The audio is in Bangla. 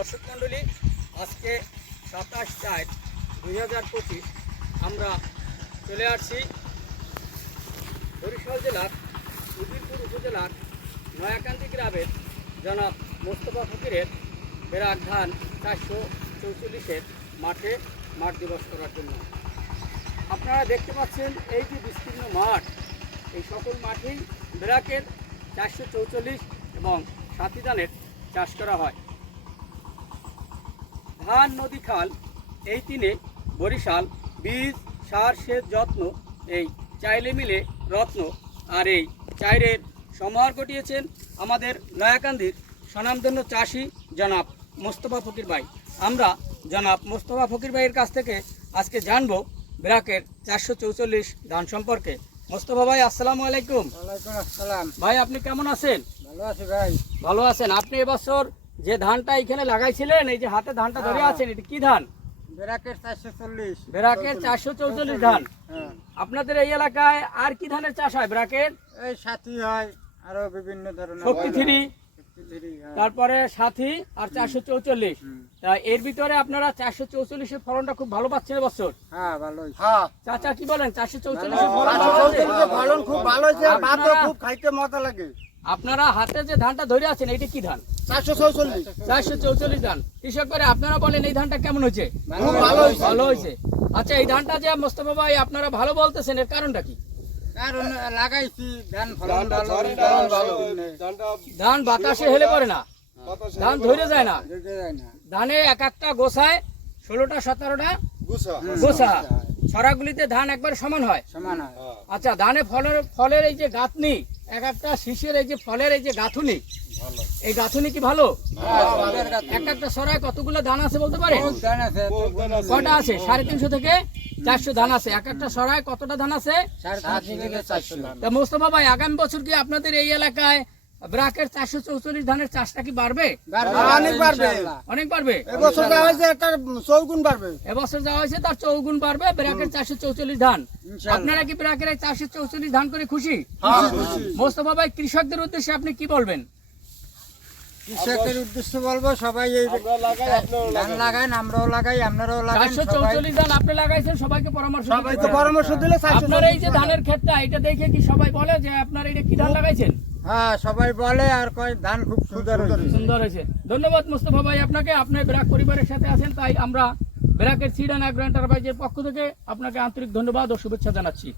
দর্শক মণ্ডলী, আজকে 27/4/2025 আমরা চলে আসছি বরিশাল জেলার উজিরপুর উপজেলার নয়াকান্দি গ্রামের জনাব মোস্তফা ফকিরের বেরাক ধান 444-এর মাঠে মাঠ দিবস করার জন্য। আপনারা দেখতে পাচ্ছেন এই যে বিস্তীর্ণ মাঠ, এই সকল মাঠেই বেরাকের 444 এবং সাথী ধানের চাষ করা হয়। ধান, নদী, খাল এই তিনে বরিশাল বীজ, সার, সেচ, যত্ন এই চাইলে মিলে রত্ন। আর এই চাইরের সমাহার ঘটিয়েছেন আমাদের নয়াকান্দির স্বনামধন্য চাষি জনাব মোস্তফা ফকির ভাই। আমরা জনাব মোস্তফা ফকির ভাইয়ের কাছ থেকে আজকে জানবো বেরাকের 444 ধান সম্পর্কে। মোস্তফা ভাই, আসসালামু আলাইকুম। ওয়ালাইকুম আসসালাম। ভাই, আপনি কেমন আছেন? ভালো আছি ভাই। ভালো আছেন। আপনি এবছর যে ধানটা এখানে লাগাইছিলেন, এই যে হাতে ধানটা ধরে আছেন, এটা কি ধান? বেরাকের 440। বেরাকের 444 ধান। আপনাদের এই এলাকায় আর কি ধানের চাষ হয়? বেরাকের এই সাথী হয়, আরো বিভিন্ন ধরনের শক্তি থ্রি, হয়। তারপরে সাথী আর 444। তা এর ভিতরে আপনারা 444-এর ফলনটা খুব ভালো পাচ্ছেন এবছর? হ্যাঁ, ভালো হইছে। চাচা কি বলেন? 444-এর ফলন ভালো হচ্ছে? ফলন খুব ভালো হইছে, ভাতও খুব খাইতে মজা লাগে। আপনারা হাতে যে ধানটা ধরে আছেন, এটা কি ধান? 444 ধান। কৃষক করে আপনারা বলেন এই ধানটা কেমন হয়েছে? খুব ভালো হইছে। ভালো হয়েছে। আচ্ছা, এই ধানটা যে মোস্তফা ভাই আপনারা ভালো বলতেছেন, এর কারণটা কি? কারণ লাগাইছি ধান ফলন ভালো। ধান বাতাসে হেলে পড়ে না, ধান ধরে যায় না। বুঝতে যায় না। ধানে এক একটা গোছায় 16টা 17টা গোছা। ছড়াগুলিতে ধান একবার সমান হয়। সমান হয়। আচ্ছা, ধানে ফলের এই যে গাঁথনি, এক একটা শীষের এই যে ফলের এই যে গাঁথুনি, এই গাঁথুনি কি ভালো? এক একটা ছড়ায় কতগুলো ধান আছে বলতে পারে? ধান আছে, কয়টা আছে? 350 থেকে 400 ধান আছে। এক একটা ছড়ায় কতটা ধান আছে? 350 থেকে 400 ধান। তা মোস্তফা ভাই, আগামী বছর কি আপনাদের এই এলাকায় বেরাকের 444 ধানের চাষটা কি বাড়বে? অনেক বাড়বে, অনেক বাড়বে। এবছর যা হয়েছে একটা 4 গুণ বাড়বে। এবছর যাওয়া হয়েছে তার 4 গুণ বাড়বে। বেরাকের 444 ধান। আপনারা কি বেরাকের এই 444 ধান করে খুশি? মোস্তফা ভাই, কৃষকদের উদ্দেশ্যে আপনি কি বলবেন? কৃষকের উদ্দেশ্যে বলবো, সবাই এই ধান লাগান, আমরাও লাগাই, আপনারাও লাগান। 444 ধান আপনি লাগাইছেন, সবাইকে পরামর্শ সবাইকে পরামর্শ দিলে আপনার এই যে ধানের ক্ষেতটা, এটা দেখে কি সবাই বলে যে আপনার এটা কি ধান লাগাইছেন? হ্যাঁ, সবাই বলে আর কয় ধান খুব সুন্দর হয়েছে। সুন্দর হয়েছে। ধন্যবাদ মোস্তফা ভাই আপনাকে। আপনি বেরাক পরিবারের সাথে আছেন, তাই আমরা বেরাকের সিড অ্যান্ড অ্যাগ্রো এন্টারপ্রাইজের পক্ষ থেকে আপনাকে আন্তরিক ধন্যবাদ ও শুভেচ্ছা জানাচ্ছি।